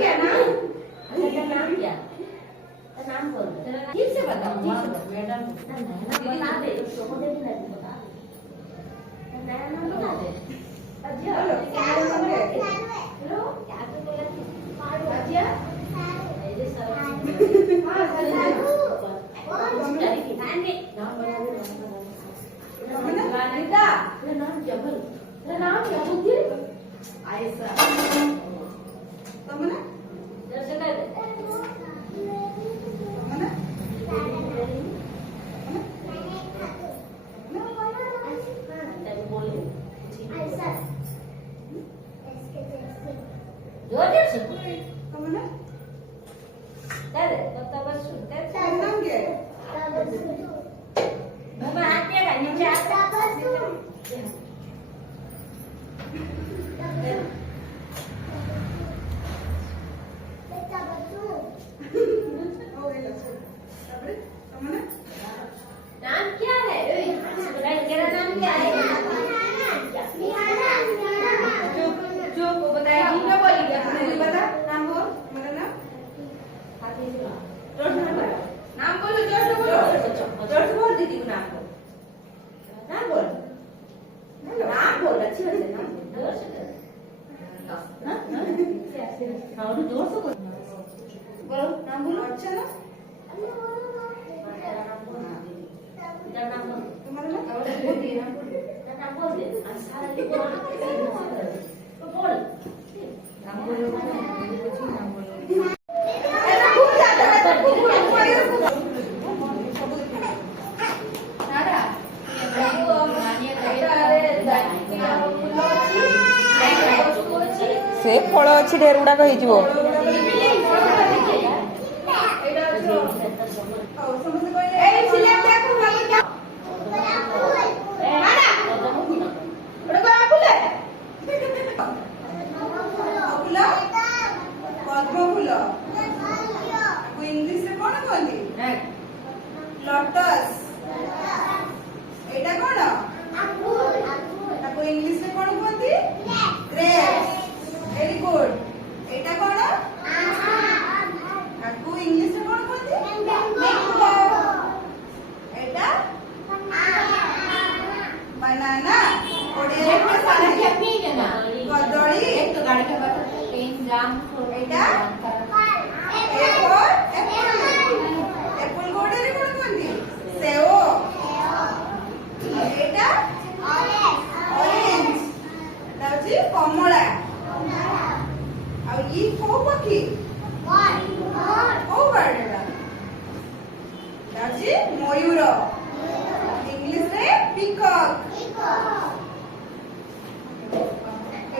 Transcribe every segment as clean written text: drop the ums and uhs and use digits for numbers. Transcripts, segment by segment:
क्या नाम? तेरा नाम क्या? तेरा नाम बोल। ठीक से बताओ, ठीक से मैडम। बता दे, उसको दे भी नहीं बता दे। तेरा नाम बता दे। अजिया, क्या नाम है? हेलो, क्या तो बोला थी? अजिया? ये सर। हां, सारू। और जारी की खाएंगे। नाम बता दे, नाम बता दे। अनीता, तेरा नाम जबल। तेरा नाम क्या बुद्धि? आयशा। तमन्ना? दर्शक है। तमन्ना? जोर से तमन्ना? दे तब बस सुन दे। नाम क्या है? मुंह में हाथ दिया नीचे हाथ बस नाम क्या है? तेरा नाम क्या है? जो को बताएगी क्या बोलेगी? अपने लिए बता। नाम बोल। मेरा नाम नाम बोलो, जोर से बोलो। जोर से बोल दीदी को नाम बोल। नाम बोल, नाम बोल अच्छी बात है। नाम बोल, जोर से बोल। हाँ जोर से बोल। बोलो नाम बोलो। अच्छा ना? तेरा नाम बोल। तुम्हारा नाम? तेरा नाम बोल दे। सारा बोल। तो बोल। नाम बोलो। नाम बोलो। से फल अच्छी ढेर गुड़ाक हो इंग्लिश में कौन कहती? लटस। एटा कौन? ताको इंग्लिश में कौन कहती? ग्रेप्स। Very good. एटा कौन? ताको इंग्लिश में कौन कहती? मैंगो। एटा बनाना। ओडिया में सारा क्या पीने ना? कदली। एक तो गाड़ी के बात पेन जाम। एटा एप्पल गोड़े रे कोन कोंदी? सेओ। एटा ऑरेंज। दाउची कमला। आ ई को पखी? को बर्डा? दाउची मयूर। इंग्लिश रे पीकॉक।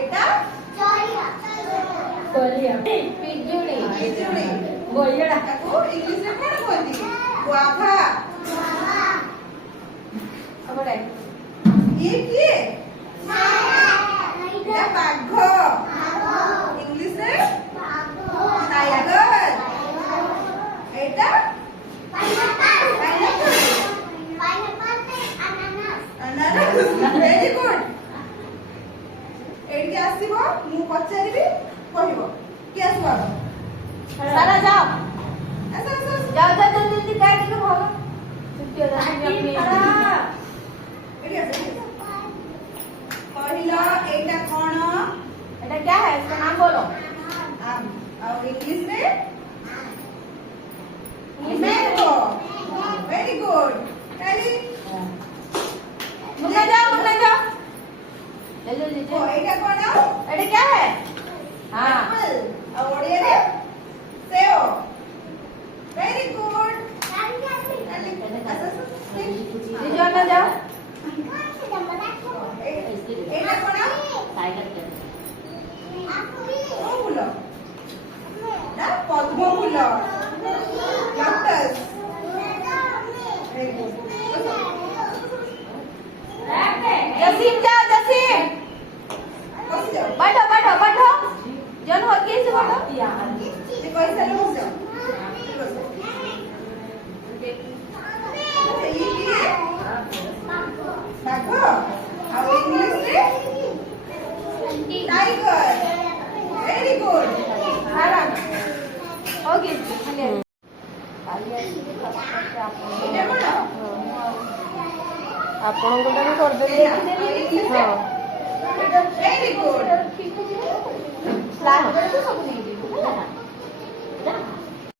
एटा कोलिया। पिजुड़ी। पिजुड़ी। गोयड़ा। ताको इंग्लिश में कोन कहती? गुआभा। अब रे ये किए? ये बाघ। इंग्लिश में टाइगर। एटा अनानास। Very good. एडी आसीबो मु पचारिबी कहिबो कि आसीबो? सारा जाओ। ऐसा जाओ जाओ जल्दी गाड़ी के भागो। छुट्टी हो जाती है अपनी। कहलो एटा कोन? बेटा क्या है? इसका नाम बोलो। आम। और इंग्लिश में मैंगो। Very good. कैली मुन्ना जाओ, मुन्ना जाओ। ले लो लीजिए। ओ एटा कोन? बेटा क्या है? हाँ एप्पल। और ओडिया रे सेओ। Very good. जाओ ना जाओ। एटा कोन? टाइगर के फूल। ना पद्म फूल। लटस। Very good. जसीम जाओ, जसीम बस जाओ। बैठो बैठो बैठो। जन हो कैसे बैठो? ये कैसे लोग जाओ? ये की है? बाघ। और इंग्लिश में टाइगर। Very good. ଆପଣଙ୍କଟା ବି କରିଦେବି। ହଁ ଭେରି ଗୁଡ୍। ସବୁ ନେଇଯିବୁ ହେଲା।